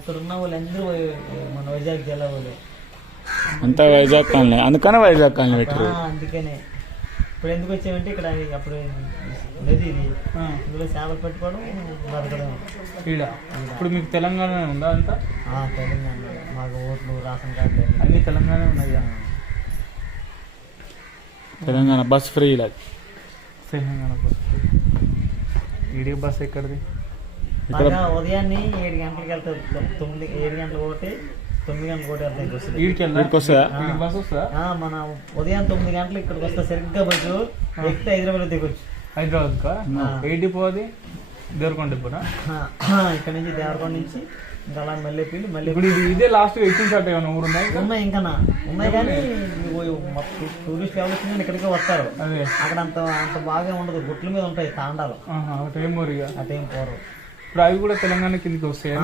ఇక్కడ ఉన్న వాళ్ళు అందరూ మన వైజాగ్ జిల్లా వాళ్ళు అంతా వైజాగ్ కాలనీ, అందుకనే వైజాగ్ కాలనీ పెట్టారు. అందుకనే ఇప్పుడు ఎందుకు వచ్చామంటే ఇక్కడ అప్పుడు నది ఇది, ఇందులో చేపలు పెట్టుకోవడం బతకడం. ఇప్పుడు మీకు తెలంగాణ ఉందా అంతా? తెలంగాణ మాకు ఓట్లు రేషన్ కార్డు అన్ని తెలంగాణ ఉన్నాయి. తెలంగాణ బస్ ఫ్రీ ఇలా. తెలంగాణ బస్ ఈడీ బస్ ఎక్కడిది? ఉదయాన్నే 7 గంటలకు వెళ్తారు. 7 గంటలు ఒకటి 9 గంటలకు ఒకటి వెళ్తాయి. వీడికి వస్తుందా బస్ వస్తుందా? మన ఉదయం 9 గంటలకు ఇక్కడికి వస్తే సరిగ్గా బస్సు ఎక్కితే హైదరాబాద్ దిగొచ్చు. హైదరాబాద్ కా? ఏ డిపో అది? దేవరకొండ డిపోనా? ఇక్కడ నుంచి దేవరకొండ నుంచి ఇంకా అలా మళ్ళీ మళ్ళీ ఇప్పుడు ఇదే లాస్ట్ ఎక్కిన షాట్ ఏమైనా ఊరు ఉన్నాయి? ఇంకా ఉన్నాయి కానీ టూరిస్ట్ ఎవరు ఇక్కడికే వస్తారు. అదే అక్కడ అంత బాగా ఉండదు, గుట్ల మీద ఉంటాయి తాండాలు. అటేం ఊరిగా అటేం పోరు. ఇప్పుడు అవి కూడా తెలంగాణ కిందకి వస్తాయి.